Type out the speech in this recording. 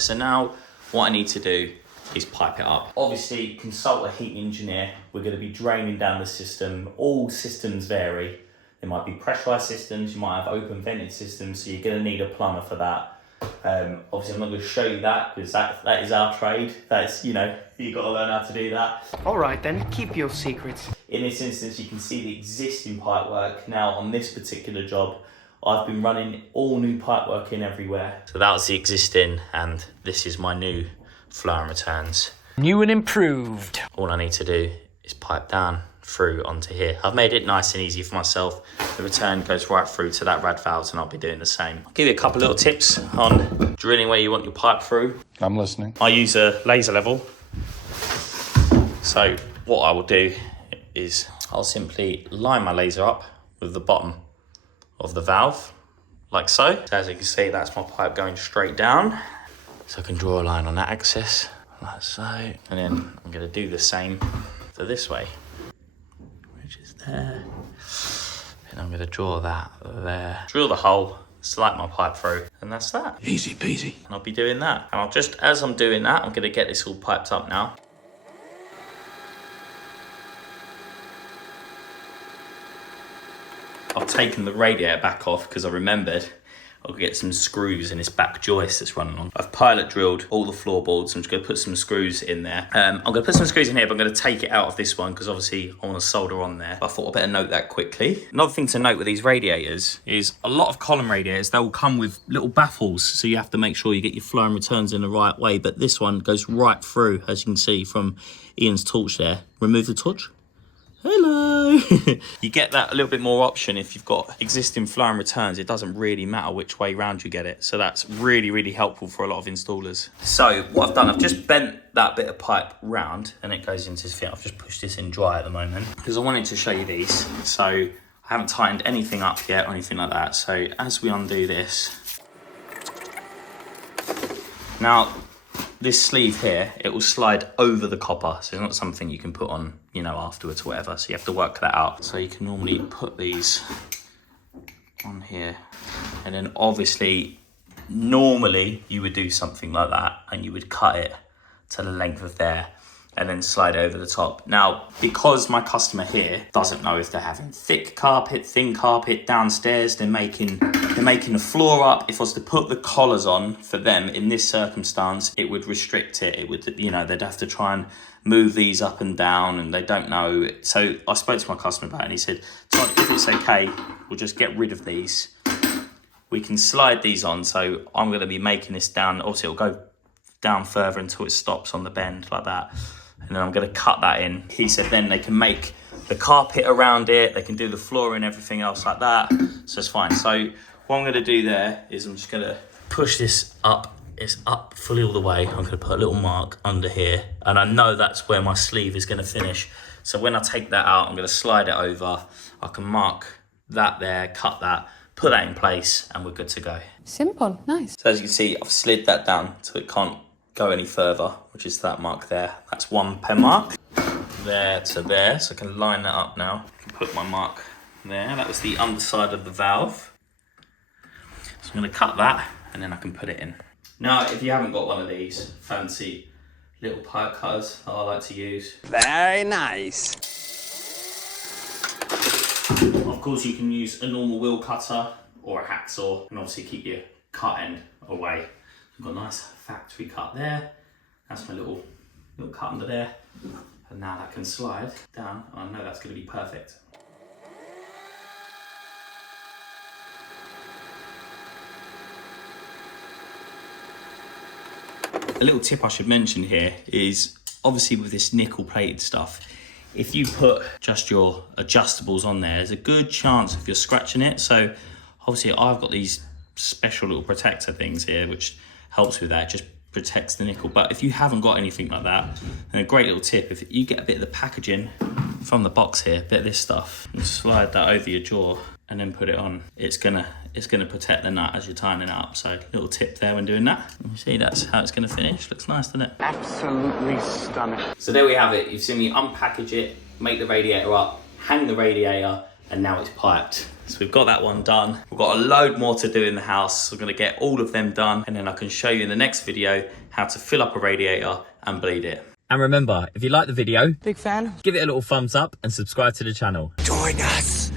So now what I need to do is pipe it up. Obviously, consult a heat engineer. We're going to be draining down the system. All systems vary. There might be pressurized systems, you might have open vented systems, so you're going to need a plumber for that. Obviously, I'm not going to show you that because that is our trade. That's, you know, you've got to learn how to do that. All right then, keep your secrets. In this instance, you can see the existing pipework. Now, on this particular job, I've been running all new pipework in everywhere. So that was the existing, and this is my new flow and returns. New and improved. All I need to do is pipe down through onto here. I've made it nice and easy for myself. The return goes right through to that rad valve, and I'll be doing the same. I'll give you a couple little tips on drilling where you want your pipe through. I'm listening. I use a laser level. So what I will do is I'll simply line my laser up with the bottom of the valve, like so. So as you can see, that's my pipe going straight down. So I can draw a line on that axis, like so. And then I'm gonna do the same for this way, which is there. And I'm gonna draw that there. Drill the hole, slide my pipe through, and that's that. Easy peasy. And I'll be doing that. And I'll just, as I'm doing that, I'm gonna get this all piped up now. I've taken the radiator back off because I remembered I'll get some screws in this back joist that's running on. I've pilot drilled all the floorboards. I'm just going to put some screws in there. I'm going to put some screws in here, but I'm going to take it out of this one because obviously I want to solder on there. But I thought I'd better note that quickly. Another thing to note with these radiators is a lot of column radiators, they'll come with little baffles. So you have to make sure you get your flow and returns in the right way. But this one goes right through, as you can see from Ian's torch there. Remove the torch. Hello. You get that a little bit more option if you've got existing flow and returns. It doesn't really matter which way round you get it. So that's really, really helpful for a lot of installers. So what I've done, I've just bent that bit of pipe round and it goes into this fit. I've just pushed this in dry at the moment because I wanted to show you these. So I haven't tightened anything up yet or anything like that. So as we undo this, now this sleeve here, it will slide over the copper. So it's not something you can put on, you know, afterwards or whatever. So you have to work that out. So you can normally put these on here. And then obviously, normally you would do something like that and you would cut it to the length of there and then slide over the top. Now, because my customer here doesn't know if they're having thick carpet, thin carpet downstairs, they're making the floor up. If I was to put the collars on for them in this circumstance, it would restrict it. It would, you know, they'd have to try and move these up and down and they don't know. So I spoke to my customer about it and he said, Todd, if it's okay, we'll just get rid of these. We can slide these on. So I'm gonna be making this down. Obviously it'll go down further until it stops on the bend like that. And then I'm gonna cut that in. He said then they can make the carpet around it, they can do the floor and everything else like that. So it's fine. So what I'm gonna do there is I'm just gonna push this up. It's up fully all the way. I'm gonna put a little mark under here. And I know that's where my sleeve is gonna finish. So when I take that out, I'm gonna slide it over. I can mark that there, cut that, put that in place, and we're good to go. Simple, nice. So as you can see, I've slid that down so it can't go any further, which is that mark there. That's one pen mark, there to there. So I can line that up now. I can put my mark there. That was the underside of the valve. So I'm gonna cut that and then I can put it in. Now, if you haven't got one of these fancy little pipe cutters that I like to use. Very nice. Of course, you can use a normal wheel cutter or a hacksaw and obviously keep your cut end away. I've got a nice factory cut there. That's my little cut under there. And now that can slide down. I know that's gonna be perfect. A little tip I should mention here is obviously with this nickel plated stuff, if you put just your adjustables on there's a good chance if you're scratching it. So obviously I've got these special little protector things here which helps with that, just protects the nickel. But if you haven't got anything like that, then a great little tip, if you get a bit of the packaging from the box here, a bit of this stuff, and slide that over your jaw and then put it on, it's gonna protect the nut as you're tying it up. So little tip there when doing that. You see that's how it's gonna finish. Looks nice, doesn't it? Absolutely stunning. So there we have it. You've seen me unpackage it, make the radiator up, hang the radiator, and now it's piped. So we've got that one done. We've got a load more to do in the house. We're gonna get all of them done, and then I can show you in the next video how to fill up a radiator and bleed it. And remember, if you like the video, Big fan. give it a little thumbs up and subscribe to the channel. Join us.